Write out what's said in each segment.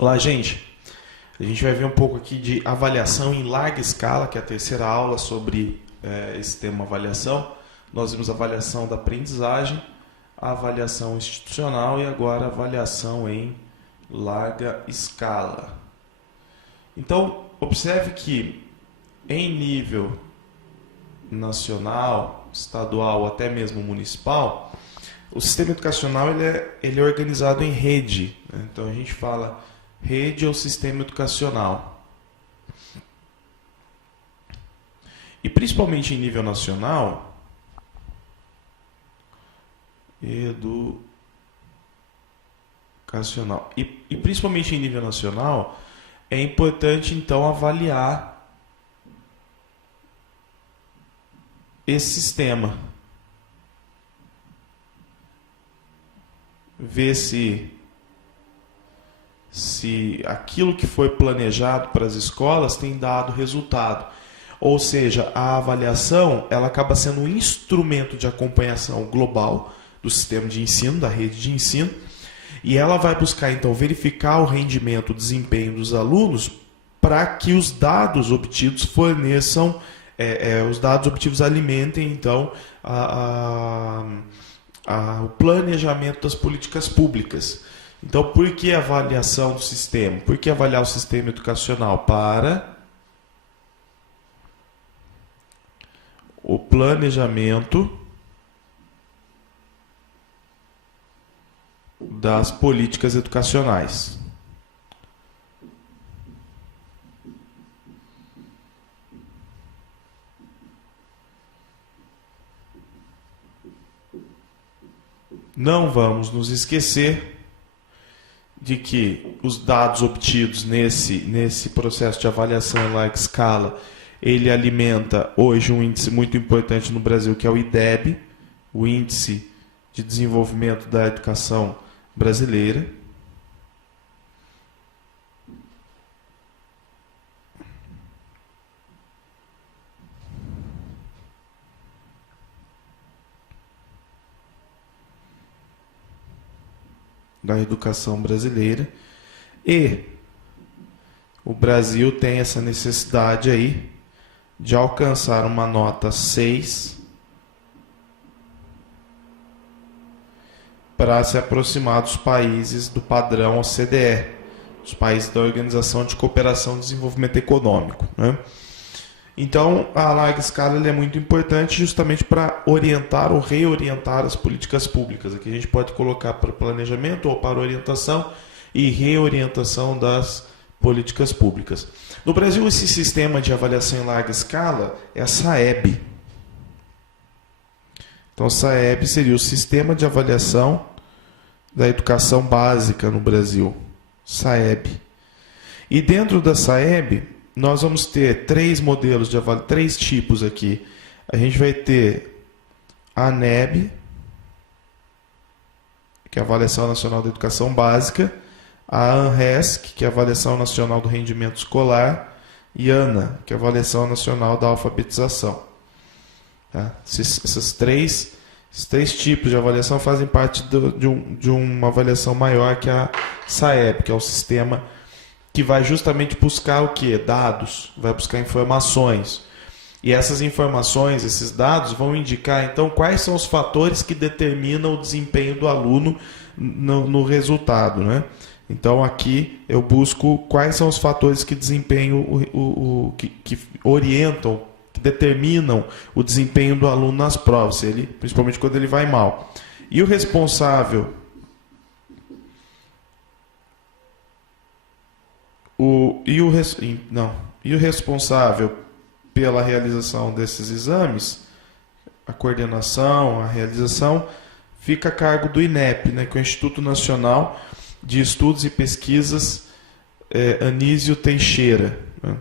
Olá, gente. A gente vai ver um pouco aqui de avaliação em larga escala, que é a terceira aula sobre esse tema avaliação. Nós vimos a avaliação da aprendizagem, a avaliação institucional e agora a avaliação em larga escala. Então, observe que em nível nacional, estadual ou até mesmo municipal, o sistema educacional ele é organizado em rede, né? Então a gente fala rede ou sistema educacional. E principalmente em nível nacional, educacional. E principalmente em nível nacional, é importante então avaliar esse sistema. Ver se aquilo que foi planejado para as escolas tem dado resultado. Ou seja, a avaliação ela acaba sendo um instrumento de acompanhação global do sistema de ensino, da rede de ensino, e ela vai buscar então verificar o rendimento, o desempenho dos alunos para que os dados obtidos forneçam, os dados obtidos alimentem então o planejamento das políticas públicas. Então, por que a avaliação do sistema? Por que avaliar o sistema educacional? Para o planejamento das políticas educacionais. Não vamos nos esquecer de que os dados obtidos nesse processo de avaliação em larga escala, ele alimenta hoje um índice muito importante no Brasil, que é o IDEB, o Índice de Desenvolvimento da Educação Brasileira. Da educação brasileira, e o Brasil tem essa necessidade aí de alcançar uma nota 6 para se aproximar dos países do padrão OCDE, os países da Organização de Cooperação e Desenvolvimento Econômico, né? Então, a larga escala ele é muito importante justamente para orientar ou reorientar as políticas públicas. Aqui a gente pode colocar para planejamento ou para orientação e reorientação das políticas públicas. No Brasil, esse sistema de avaliação em larga escala é a SAEB. Então, a SAEB seria o Sistema de Avaliação da Educação Básica no Brasil. SAEB. E dentro da SAEB, nós vamos ter três modelos de avaliação, três tipos aqui. A gente vai ter a ANEB, que é a Avaliação Nacional da Educação Básica, a ANRESC, que é a Avaliação Nacional do Rendimento Escolar, e a ANA, que é a Avaliação Nacional da Alfabetização. Tá? Esses três tipos de avaliação fazem parte de uma avaliação maior que a SAEB, que é o sistema que vai justamente buscar o quê? Dados, vai buscar informações. E essas informações, esses dados, vão indicar, então, quais são os fatores que determinam o desempenho do aluno no resultado, né? Então, aqui eu busco quais são os fatores que desempenham, que orientam, que determinam o desempenho do aluno nas provas, principalmente quando ele vai mal. E o responsável... E o responsável pela realização desses exames, a coordenação, a realização, fica a cargo do INEP, né, que é o Instituto Nacional de Estudos e Pesquisas Anísio Teixeira. Né?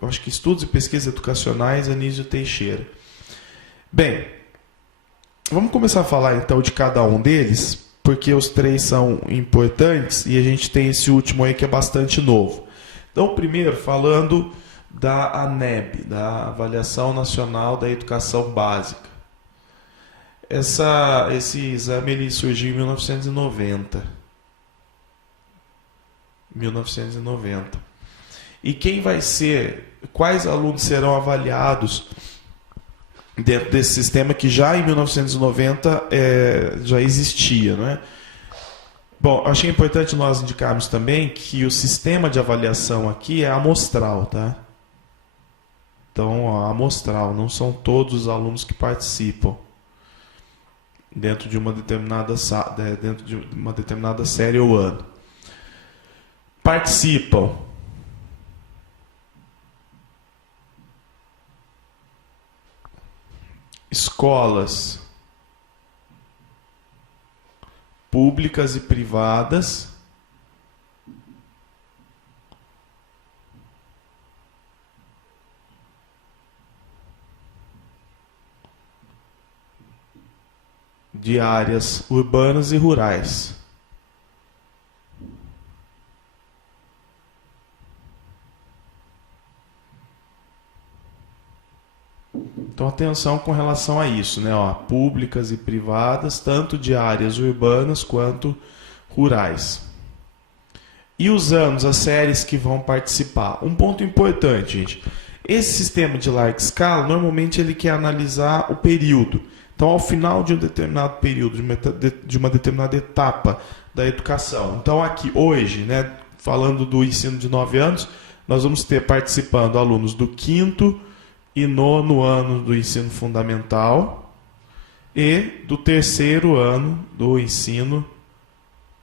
Eu acho que Estudos e Pesquisas Educacionais Anísio Teixeira. Bem, vamos começar a falar então de cada um deles, porque os três são importantes e a gente tem esse último aí que é bastante novo. Então, primeiro, falando da ANEB, da Avaliação Nacional da Educação Básica. Esse exame ele surgiu em 1990. 1990. E quais alunos serão avaliados dentro desse sistema que já em 1990 já existia, não é? Bom, achei importante nós indicarmos também que o sistema de avaliação aqui é amostral, tá? Então, amostral, não são todos os alunos que participam dentro de uma determinada série ou ano. Participam escolas públicas e privadas de áreas urbanas e rurais. Então, atenção com relação a isso, né? Públicas e privadas, tanto de áreas urbanas quanto rurais. E os anos, as séries que vão participar. Um ponto importante, gente. Esse sistema de larga escala, normalmente ele quer analisar o período. Então, ao final de um determinado período, de uma determinada etapa da educação. Então, aqui, hoje, né, falando do ensino de 9 anos, nós vamos ter participando alunos do 5º e 9º ano do ensino fundamental e do 3º ano do ensino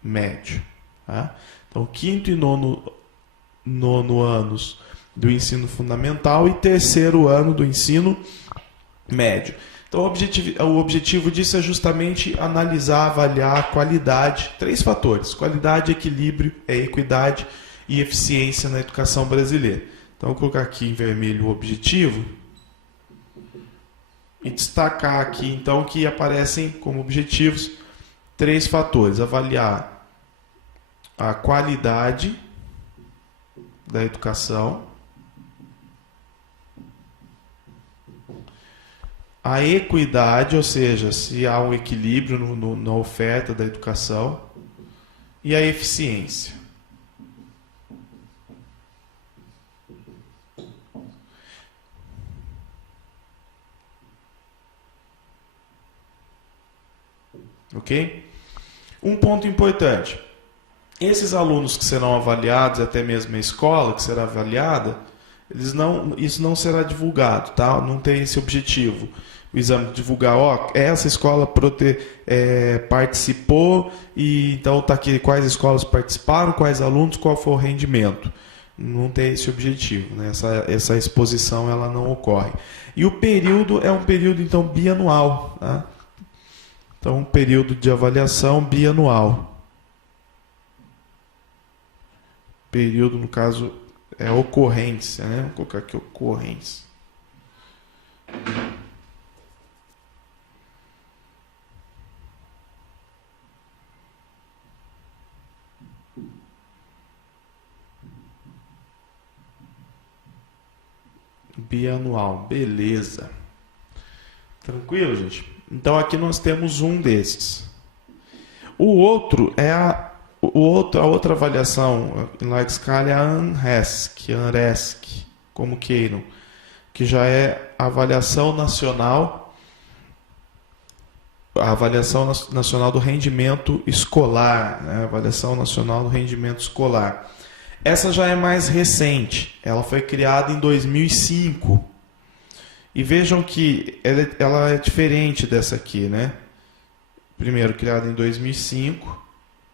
médio. Tá? Então, 5º e 9º anos do ensino fundamental e 3º ano do ensino médio. Então, o objetivo disso é justamente analisar, avaliar a qualidade, 3 fatores: qualidade, equilíbrio, equidade e eficiência na educação brasileira. Então, eu vou colocar aqui em vermelho o objetivo e destacar aqui, então, que aparecem como objetivos 3 fatores: avaliar a qualidade da educação, a equidade, ou seja, se há um equilíbrio na oferta da educação, e a eficiência. Ok? Um ponto importante: esses alunos que serão avaliados, até mesmo a escola que será avaliada, isso não será divulgado, tá? Não tem esse objetivo. O exame divulgar, essa escola participou, e então está aqui quais escolas participaram, quais alunos, qual foi o rendimento. Não tem esse objetivo, né? Essa exposição ela não ocorre. E o período é um período, então, bianual, tá? Então, um período de avaliação bianual. Período, no caso, é ocorrência, né? Vou colocar aqui ocorrência. Bianual, beleza. Tranquilo, gente? Então aqui nós temos um desses. O outro é a outra avaliação em larga escala é a ANRESC, como queiram, que já é a avaliação nacional, do rendimento escolar, né? Avaliação nacional do rendimento escolar. Essa já é mais recente, ela foi criada em 2005. E vejam que ela é diferente dessa aqui, né? Primeiro, criada em 2005.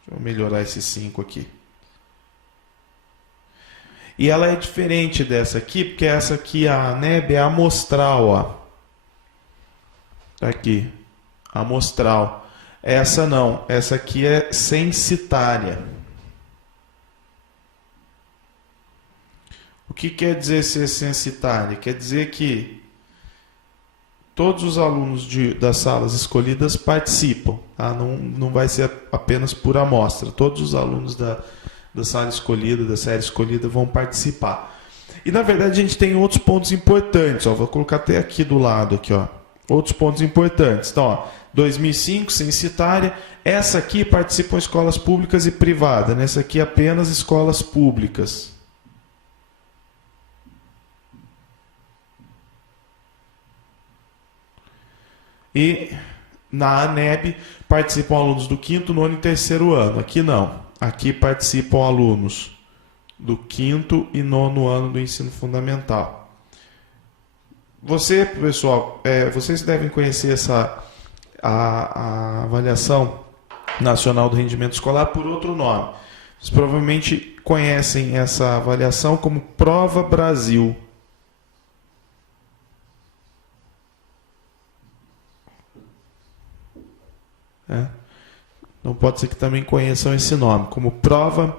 Deixa eu melhorar esse 5 aqui. E ela é diferente dessa aqui, porque essa aqui, a ANEB, é amostral, ó. Tá aqui, amostral. Essa não, essa aqui é censitária. O que quer dizer ser censitária? Quer dizer que todos os alunos das salas escolhidas participam, tá? Não vai ser apenas por amostra. Todos os alunos da sala escolhida, da série escolhida, vão participar. E, na verdade, a gente tem outros pontos importantes. Ó, vou colocar até aqui do lado, aqui, ó, outros pontos importantes. Então, ó, 2005, censitária. Essa aqui participam escolas públicas e privadas. Nessa aqui apenas escolas públicas. E na ANEB participam alunos do 5º, 9º e 3º ano. Aqui não. Aqui participam alunos do 5º e 9º ano do ensino fundamental. Pessoal, vocês devem conhecer a avaliação nacional do rendimento escolar por outro nome. Vocês provavelmente conhecem essa avaliação como Prova Brasil. Não pode ser que também conheçam esse nome, como Prova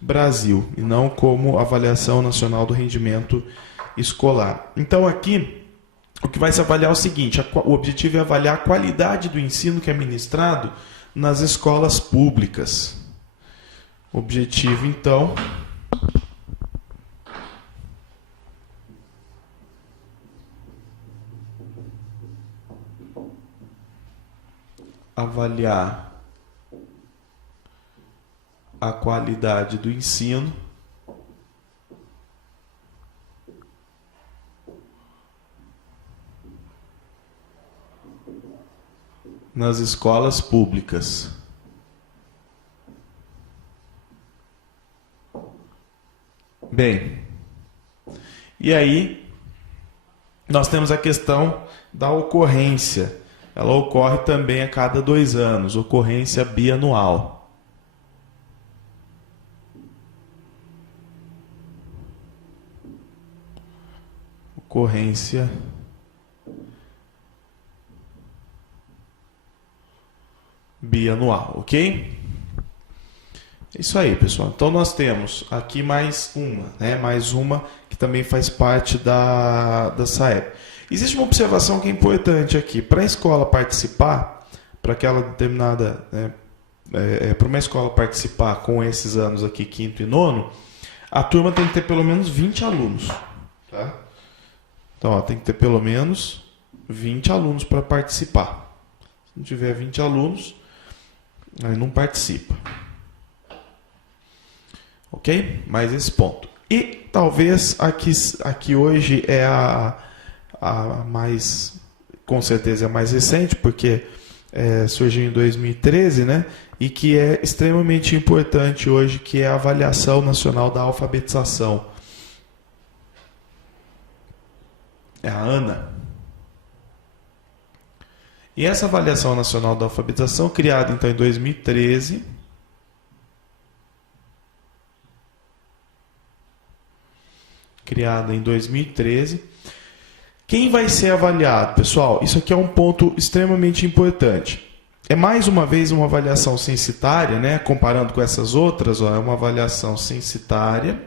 Brasil, e não como Avaliação Nacional do Rendimento Escolar. Então aqui, o que vai se avaliar é o seguinte: o objetivo é avaliar a qualidade do ensino que é ministrado nas escolas públicas. Objetivo, então, avaliar a qualidade do ensino nas escolas públicas. Bem, e aí nós temos a questão da ocorrência. Ela ocorre também a cada 2 anos, ocorrência bianual. Ocorrência bianual, ok? É isso aí, pessoal. Então nós temos aqui mais uma, mais uma que também faz parte da SAEB. Existe uma observação que é importante aqui. Para a escola participar, para aquela determinada, para uma escola participar com esses anos aqui, 5º e 9º, a turma tem que ter pelo menos 20 alunos. Tá? Então, tem que ter pelo menos 20 alunos para participar. Se não tiver 20 alunos, aí não participa. Ok? Mais esse ponto. E talvez aqui hoje é a mais, com certeza é a mais recente, porque surgiu em 2013, e que é extremamente importante hoje, que é a Avaliação Nacional da Alfabetização. É a ANA. E essa Avaliação Nacional da Alfabetização, criada então em 2013, quem vai ser avaliado? Pessoal, isso aqui é um ponto extremamente importante. É mais uma vez uma avaliação censitária, comparando com essas outras, é uma avaliação censitária.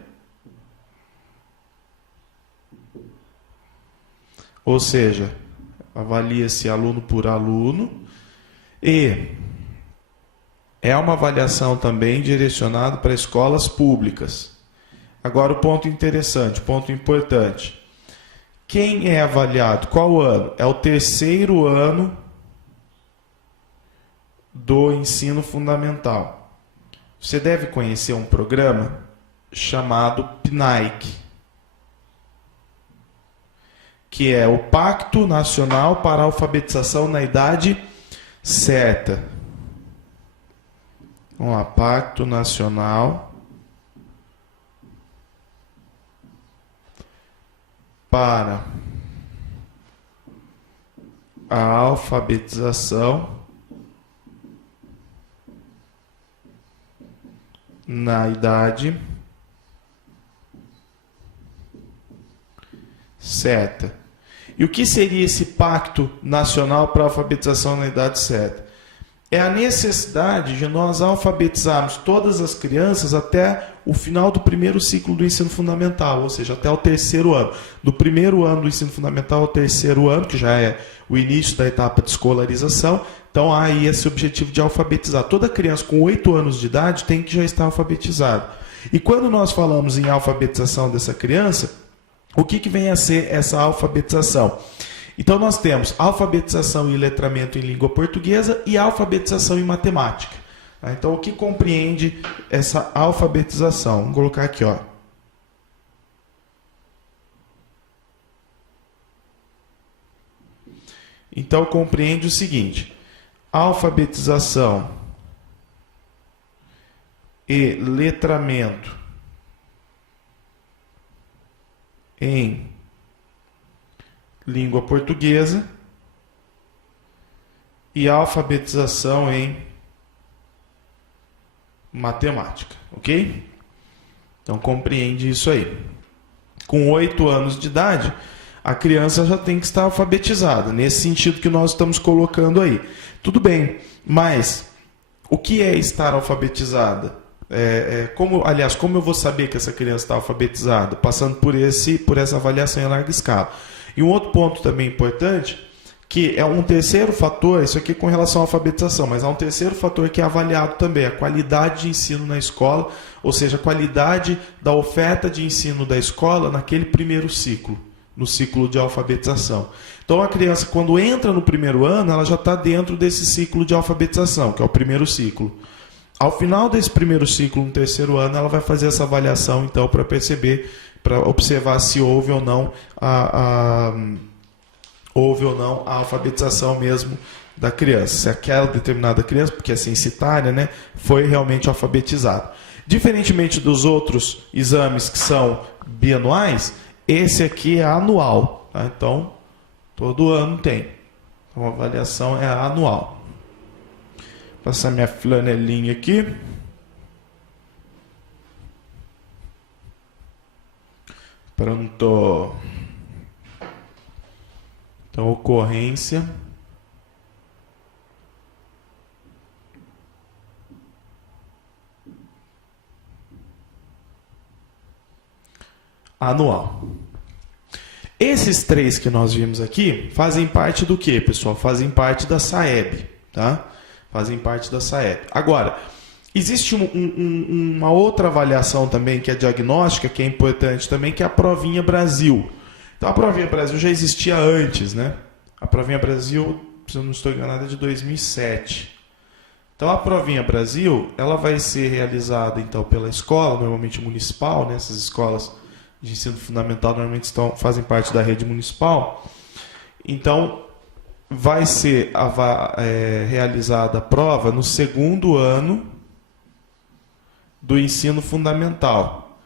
Ou seja, avalia-se aluno por aluno. E é uma avaliação também direcionada para escolas públicas. Agora o ponto interessante, ponto importante. Quem é avaliado? Qual ano? É o 3º ano do ensino fundamental. Você deve conhecer um programa chamado PNAEC, que é o Pacto Nacional para a Alfabetização na Idade Certa. Vamos lá, Pacto Nacional para a Alfabetização na Idade Certa. E o que seria esse Pacto Nacional para a Alfabetização na Idade Certa? É a necessidade de nós alfabetizarmos todas as crianças até o final do 1º ciclo do ensino fundamental, ou seja, até o 3º ano. Do 1º ano do ensino fundamental ao 3º ano, que já é o início da etapa de escolarização. Então há aí esse objetivo de alfabetizar. Toda criança com 8 anos de idade tem que já estar alfabetizada. E quando nós falamos em alfabetização dessa criança, o que vem a ser essa alfabetização? Então nós temos alfabetização e letramento em língua portuguesa e alfabetização em matemática. Então o que compreende essa alfabetização? Vamos colocar aqui, ó. Então compreende o seguinte: alfabetização e letramento em língua portuguesa e alfabetização em matemática, ok? Então compreende isso aí. Com 8 anos de idade, a criança já tem que estar alfabetizada, nesse sentido que nós estamos colocando aí. Tudo bem, mas o que é estar alfabetizada? Como eu vou saber que essa criança está alfabetizada? Passando por essa avaliação em larga escala. E um outro ponto também importante, que é um terceiro fator, isso aqui com relação à alfabetização, mas há um terceiro fator que é avaliado também, a qualidade de ensino na escola, ou seja, a qualidade da oferta de ensino da escola naquele primeiro ciclo, no ciclo de alfabetização. Então a criança, quando entra no primeiro ano, ela já está dentro desse ciclo de alfabetização, que é o primeiro ciclo. Ao final desse primeiro ciclo, no terceiro ano, ela vai fazer essa avaliação, então, para perceber, para observar se houve ou não a alfabetização mesmo da criança. Se aquela determinada criança, porque é censitária, né, foi realmente alfabetizada. Diferentemente dos outros exames que são bianuais, esse aqui é anual. Tá? Então, todo ano tem. Então, a avaliação é anual. Vou passar minha flanelinha aqui. Pronto. Então, ocorrência. Anual. Esses 3 que nós vimos aqui fazem parte do que, pessoal? Fazem parte da SAEB, tá? Fazem parte da SAEB. Agora, existe uma outra avaliação também que é diagnóstica, que é importante também, que é a Provinha Brasil. Então, a Provinha Brasil já existia antes, né? A Provinha Brasil, se eu não estou enganado, é de 2007. Então, a Provinha Brasil, ela vai ser realizada, então, pela escola, normalmente municipal, né? Essas escolas de ensino fundamental normalmente fazem parte da rede municipal. Então, vai ser realizada a prova no segundo ano do ensino fundamental.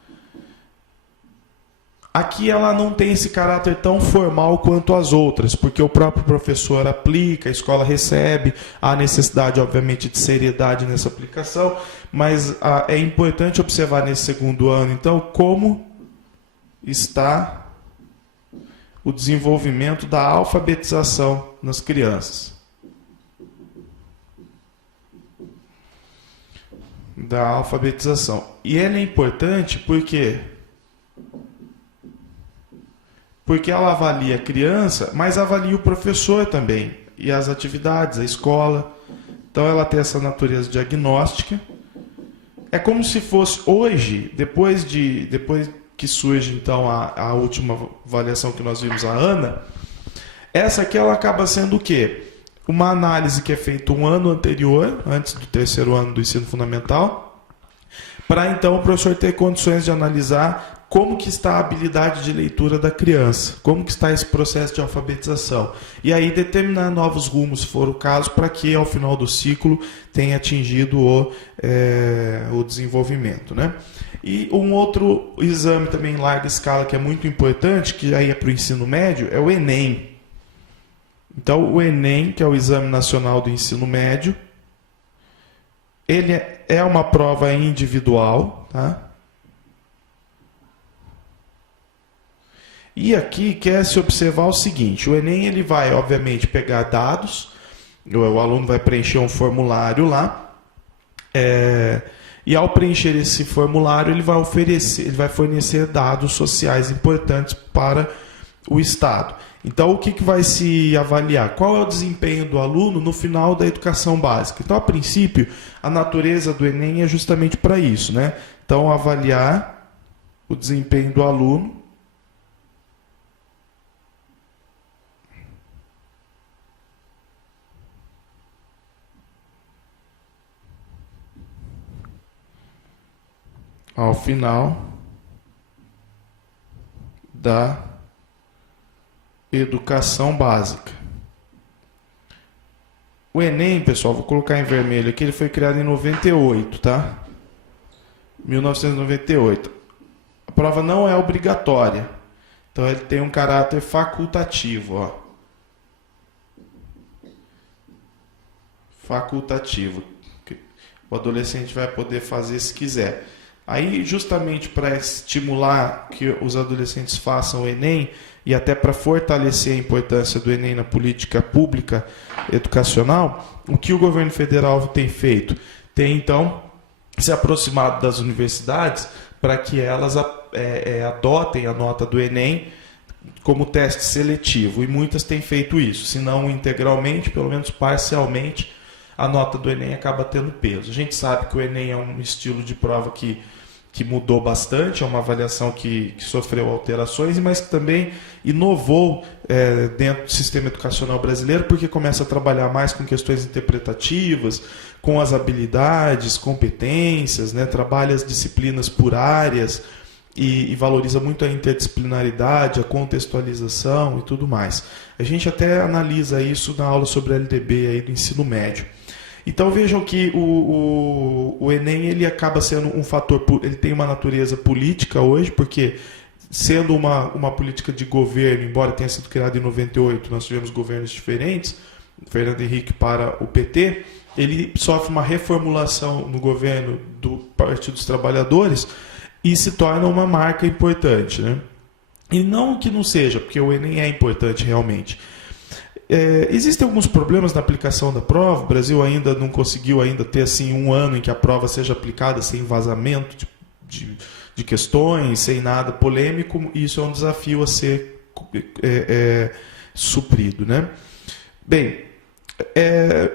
Aqui ela não tem esse caráter tão formal quanto as outras, porque o próprio professor aplica, a escola recebe, há necessidade, obviamente, de seriedade nessa aplicação, mas é importante observar nesse segundo ano, então, como está o desenvolvimento da alfabetização nas crianças. Da alfabetização. E ela é importante porque ela avalia a criança, mas avalia o professor também, e as atividades, a escola. Então ela tem essa natureza diagnóstica. É como se fosse hoje, depois que surge então a última avaliação que nós vimos, a ANA, essa aqui ela acaba sendo o quê? Uma análise que é feita um ano anterior, antes do terceiro ano do ensino fundamental, para então o professor ter condições de analisar como que está a habilidade de leitura da criança, como que está esse processo de alfabetização. E aí determinar novos rumos, se for o caso, para que ao final do ciclo tenha atingido o desenvolvimento, né? E um outro exame também em larga escala que é muito importante, que aí é para o ensino médio, é o Enem. Então, o Enem, que é o Exame Nacional do Ensino Médio, ele é uma prova individual, tá? E aqui quer-se observar o seguinte, o Enem ele vai, obviamente, pegar dados, o aluno vai preencher um formulário lá, e ao preencher esse formulário ele vai fornecer dados sociais importantes para o Estado. Então, o que vai se avaliar? Qual é o desempenho do aluno no final da educação básica? Então, a princípio, a natureza do Enem é justamente para isso, né? Então, avaliar o desempenho do aluno ao final da educação básica. O Enem, pessoal, vou colocar em vermelho aqui, ele foi criado em 98, tá? 1998. A prova não é obrigatória, então ele tem um caráter facultativo, ó. Facultativo. O adolescente vai poder fazer se quiser. Aí, justamente para estimular que os adolescentes façam o Enem e até para fortalecer a importância do Enem na política pública educacional, o que o governo federal tem feito? Tem, então, se aproximado das universidades para que elas adotem a nota do Enem como teste seletivo. E muitas têm feito isso, se não integralmente, pelo menos parcialmente, a nota do Enem acaba tendo peso. A gente sabe que o Enem é um estilo de prova que mudou bastante, é uma avaliação que sofreu alterações, mas que também inovou dentro do sistema educacional brasileiro, porque começa a trabalhar mais com questões interpretativas, com as habilidades, competências, né? Trabalha as disciplinas por áreas e valoriza muito a interdisciplinaridade, a contextualização e tudo mais. A gente até analisa isso na aula sobre LDB aí do ensino médio. Então vejam que o Enem ele acaba sendo um fator, ele tem uma natureza política hoje, porque sendo uma política de governo, embora tenha sido criada em 98, nós tivemos governos diferentes, Fernando Henrique para o PT, ele sofre uma reformulação no governo do Partido dos Trabalhadores e se torna uma marca importante, né? E não que não seja, porque o Enem é importante realmente. Existem alguns problemas na aplicação da prova. O Brasil ainda não conseguiu ter assim, um ano em que a prova seja aplicada sem vazamento de questões, sem nada polêmico, e isso é um desafio a ser suprido, né? Bem,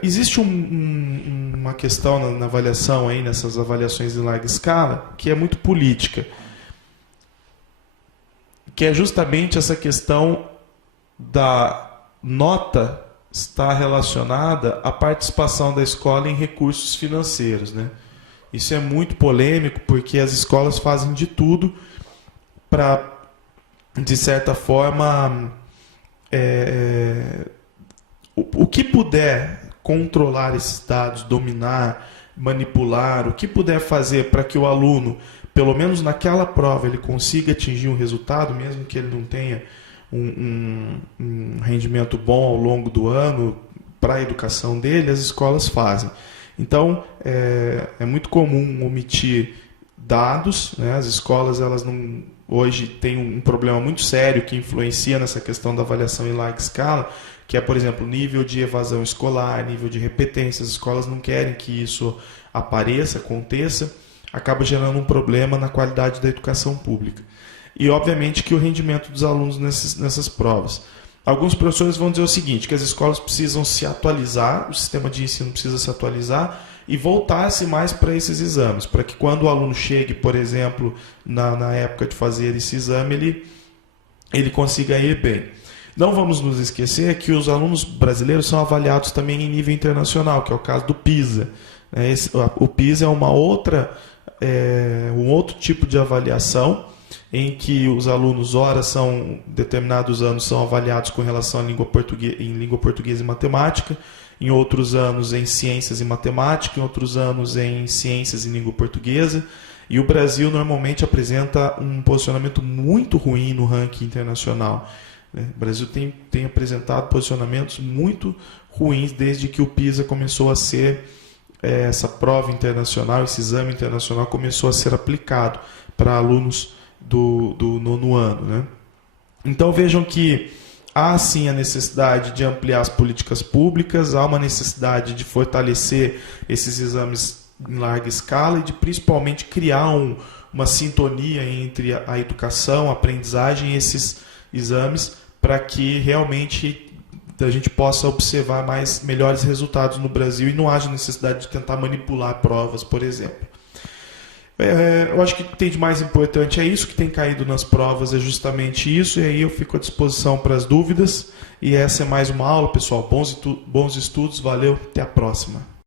existe uma questão na avaliação, aí, nessas avaliações em larga escala, que é muito política, que é justamente essa questão da nota está relacionada à participação da escola em recursos financeiros, né? Isso é muito polêmico, porque as escolas fazem de tudo para, de certa forma, o que puder controlar esses dados, dominar, manipular, o que puder fazer para que o aluno, pelo menos naquela prova, ele consiga atingir um resultado, mesmo que ele não tenha um rendimento bom ao longo do ano para a educação dele, as escolas fazem. Então, é muito comum omitir dados, né? As escolas hoje têm um problema muito sério que influencia nessa questão da avaliação em larga escala, que é, por exemplo, nível de evasão escolar, nível de repetência. As escolas não querem que isso aconteça, acaba gerando um problema na qualidade da educação pública. E, obviamente, que o rendimento dos alunos nessas provas. Alguns professores vão dizer o seguinte, que as escolas precisam se atualizar, o sistema de ensino precisa se atualizar e voltar-se mais para esses exames, para que quando o aluno chegue, por exemplo, na época de fazer esse exame, ele consiga ir bem. Não vamos nos esquecer que os alunos brasileiros são avaliados também em nível internacional, que é o caso do PISA. O PISA é um outro tipo de avaliação, em que os alunos, determinados anos, são avaliados com relação à língua portuguesa e matemática, em outros anos em ciências e matemática, em outros anos em ciências e língua portuguesa. E o Brasil normalmente apresenta um posicionamento muito ruim no ranking internacional. O Brasil tem apresentado posicionamentos muito ruins desde que o PISA começou a ser, essa prova internacional, esse exame internacional começou a ser aplicado para alunos do nono ano, né? Então vejam que há sim a necessidade de ampliar as políticas públicas, há uma necessidade de fortalecer esses exames em larga escala e de principalmente criar uma sintonia entre a educação, a aprendizagem e esses exames, para que realmente a gente possa observar melhores resultados no Brasil e não haja necessidade de tentar manipular provas, por exemplo. Eu acho que o que tem de mais importante é isso, que tem caído nas provas é justamente isso, e aí eu fico à disposição para as dúvidas, e essa é mais uma aula, pessoal. Bons estudos, valeu, até a próxima.